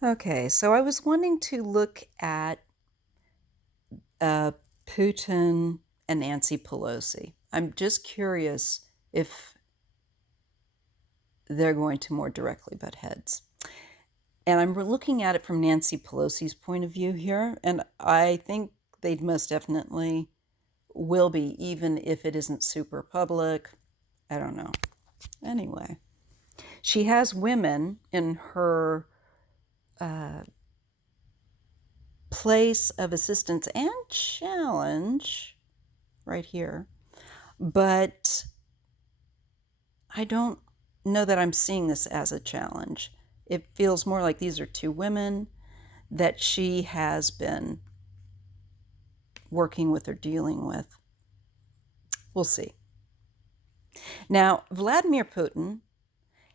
Okay, so I was wanting to look at uh, Putin and Nancy Pelosi. I'm just curious if they're going to more directly butt heads. And I'm looking at it from Nancy Pelosi's point of view here, and I think they most definitely will be, even if it isn't super public. I don't know. Anyway, she has women in her uh, place of assistance and challenge right here. But I don't know that I'm seeing this as a challenge. It feels more like these are two women that she has been working with or dealing with. We'll see. Now, Vladimir Putin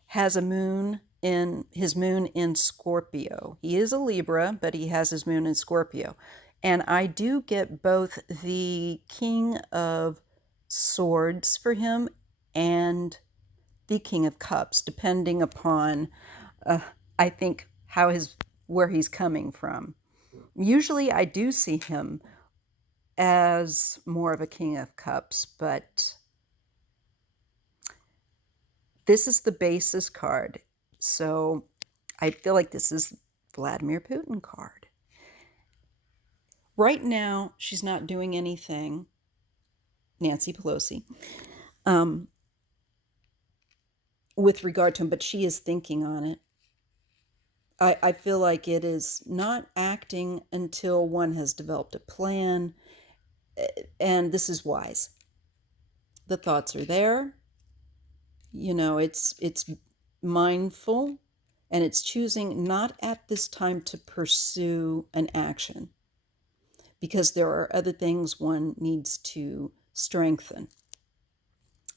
has a moon in his moon in Scorpio. He is a Libra, but he has his moon in Scorpio. And I do get both the King of Swords for him and the King of Cups, depending upon, I think, where he's coming from. Usually I do see him as more of a King of Cups, but this is the basis card. So I feel like this is Vladimir Putin card. Right now, she's not doing anything, Nancy Pelosi, um, with regard to him, but she is thinking on it. I feel like it is not acting until one has developed a plan, and this is wise. The thoughts are there. It's mindful, and it's choosing not at this time to pursue an action because there are other things one needs to strengthen.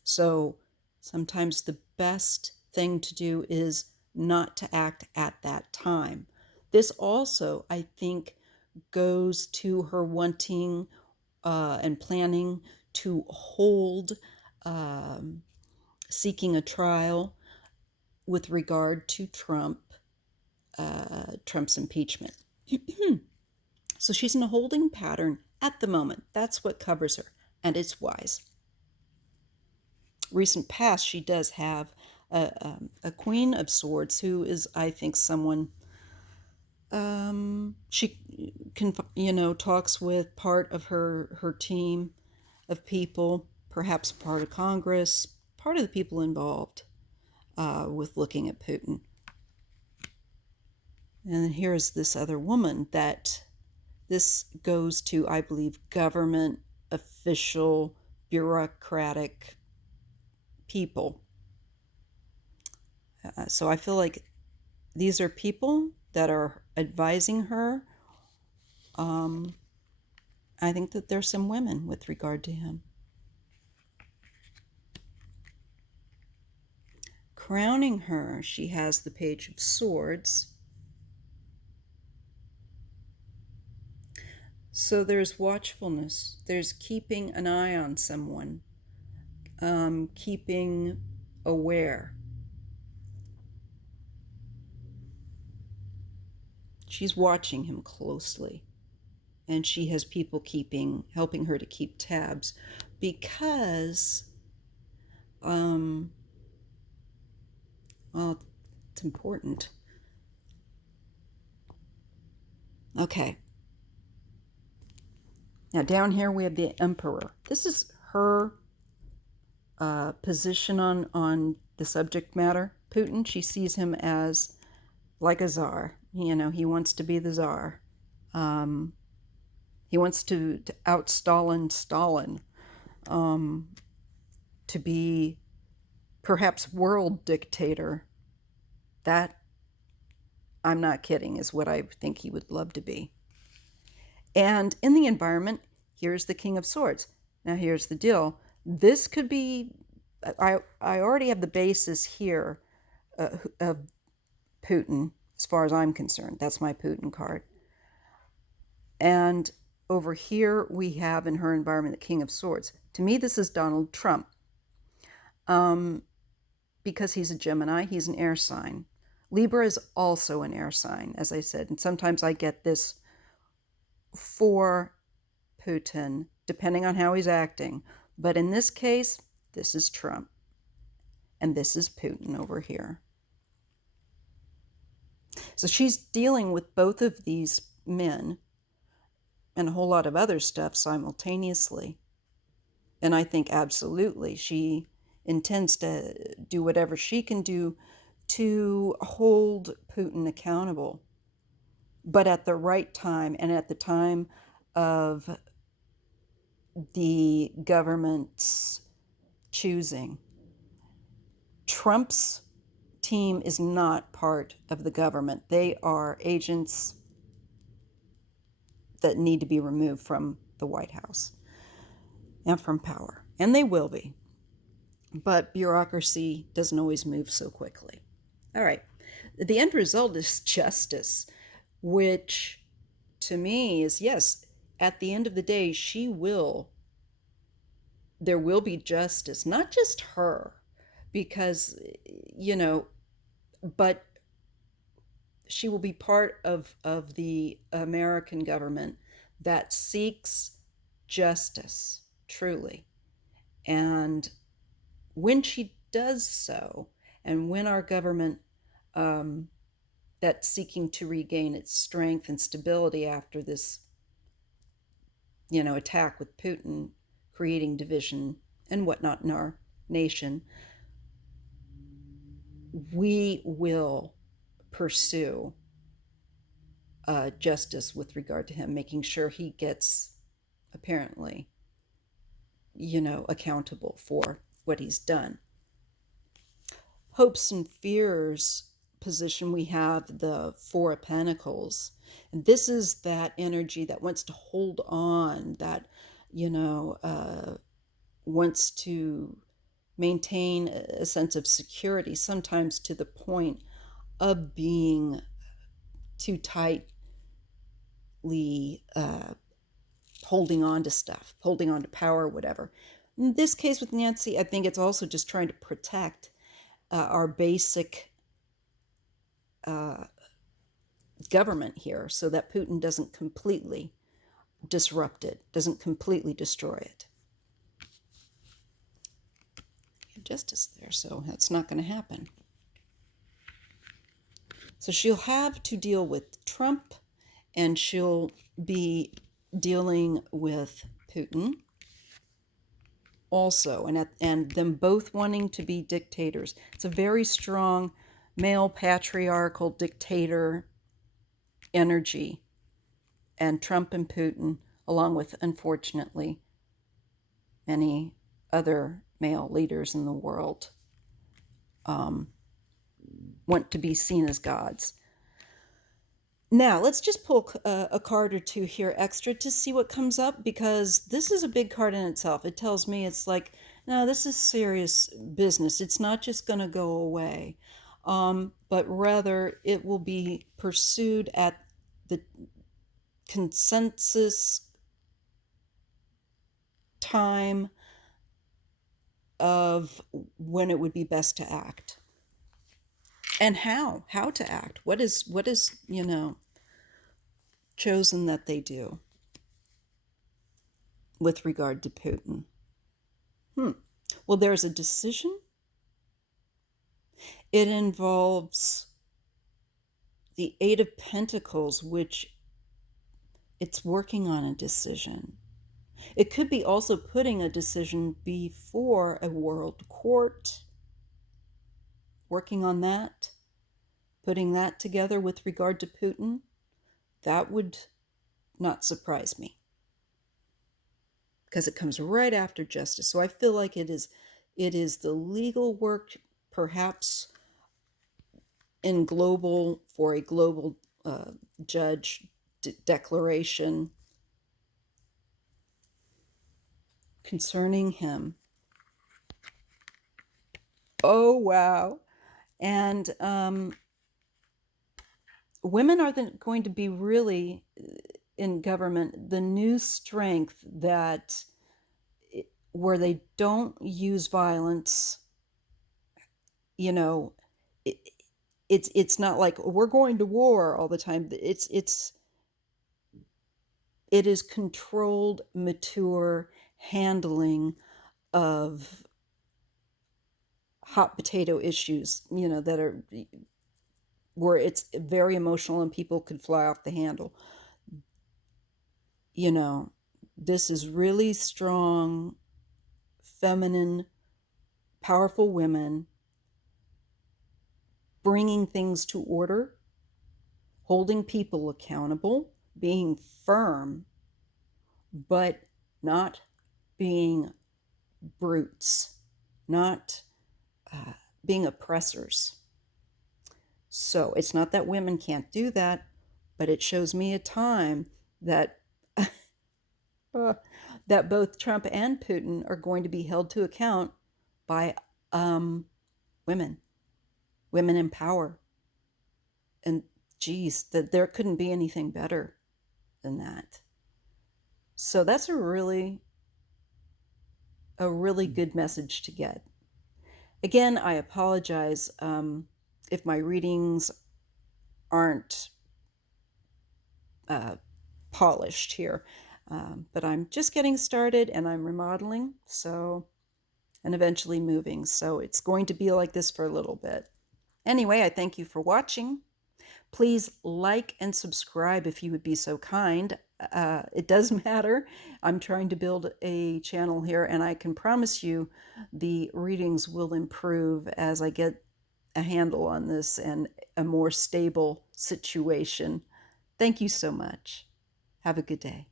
So sometimes the best thing to do is not to act at that time. This also, I think, goes to her wanting and planning to hold seeking a trial with regard to Trump's impeachment. So she's in a holding pattern at the moment. That's what covers her, and it's wise. Recent past, she does have a Queen of Swords who is, I think, someone she can, talks with part of her team of people, perhaps part of Congress, part of the people involved with looking at Putin. And then here's this other woman that this goes to, I believe, government, official, bureaucratic people. So I feel like these are people that are advising her. I think that there's some women with regard to him. Crowning her, she has the Page of Swords. So there's watchfulness, there's keeping an eye on someone, keeping aware. She's watching him closely, and she has people helping her to keep tabs because, well, it's important. Okay. Now down here we have the Emperor. This is her position on the subject matter. Putin, she sees him as like a czar. He wants to be the czar. He wants to out Stalin, to be perhaps world dictator. That, I'm not kidding, is what I think he would love to be. And in the environment, here's the King of Swords. Now here's the deal. This could be, I already have the basis here of Putin, as far as I'm concerned. That's my Putin card. And over here we have in her environment the King of Swords. To me, this is Donald Trump. Because he's a Gemini, he's an air sign. Libra is also an air sign, as I said, and sometimes I get this for Putin, depending on how he's acting. But in this case, this is Trump, and this is Putin over here. So she's dealing with both of these men and a whole lot of other stuff simultaneously. And I think absolutely she intends to do whatever she can do to hold Putin accountable, but at the right time and at the time of the government's choosing. Trump's team is not part of the government. They are agents that need to be removed from the White House and from power. And they will be. But bureaucracy doesn't always move so quickly. All right. The end result is justice, which to me is yes, at the end of the day, there will be justice, not just her, because, but she will be part of the American government that seeks justice, truly. And when she does so, and when our government that's seeking to regain its strength and stability after this, attack with Putin, creating division and whatnot in our nation, we will pursue justice with regard to him, making sure he gets apparently, accountable for what he's done. Hopes and fears position, we have the Four of Pentacles. And this is that energy that wants to hold on, that, wants to maintain a sense of security, sometimes to the point of being too tightly holding on to stuff, holding on to power, whatever. In this case with Nancy, I think it's also just trying to protect our basic government here so that Putin doesn't completely disrupt it, doesn't completely destroy it. Justice there, so that's not going to happen. So she'll have to deal with Trump, and she'll be dealing with Putin also, and them both wanting to be dictators. It's a very strong male patriarchal dictator energy, and Trump and Putin, along with, unfortunately, many other male leaders in the world, want to be seen as gods. Now, let's just pull a card or two here extra to see what comes up, because this is a big card in itself. It tells me it's like, no, this is serious business. It's not just going to go away, but rather it will be pursued at the consensus time of when it would be best to act. And how to act. What is chosen that they do with regard to Putin? Well, there's a decision. It involves the Eight of Pentacles, which it's working on a decision. It could be also putting a decision before a world court, working on that, putting that together with regard to Putin. That would not surprise me, because it comes right after justice. So I feel like it is the legal work, perhaps for a global judge declaration concerning him. Oh, wow. And women are going to be really, in government, the new strength that where they don't use violence, it's not like we're going to war all the time. It is controlled, mature handling of hot potato issues, that are where it's very emotional and people could fly off the handle. You know, this is really strong, feminine, powerful women bringing things to order, holding people accountable, being firm, but not being brutes, not being oppressors. So it's not that women can't do that, but it shows me a time that that both Trump and Putin are going to be held to account by women, women in power. And geez, that there couldn't be anything better than that. So that's a really good message to get. Again, I apologize if my readings aren't polished here, but I'm just getting started and I'm remodeling, and eventually moving. So it's going to be like this for a little bit. Anyway, I thank you for watching. Please like and subscribe if you would be so kind. It does matter. I'm trying to build a channel here, and I can promise you the readings will improve as I get a handle on this and a more stable situation. Thank you so much. Have a good day.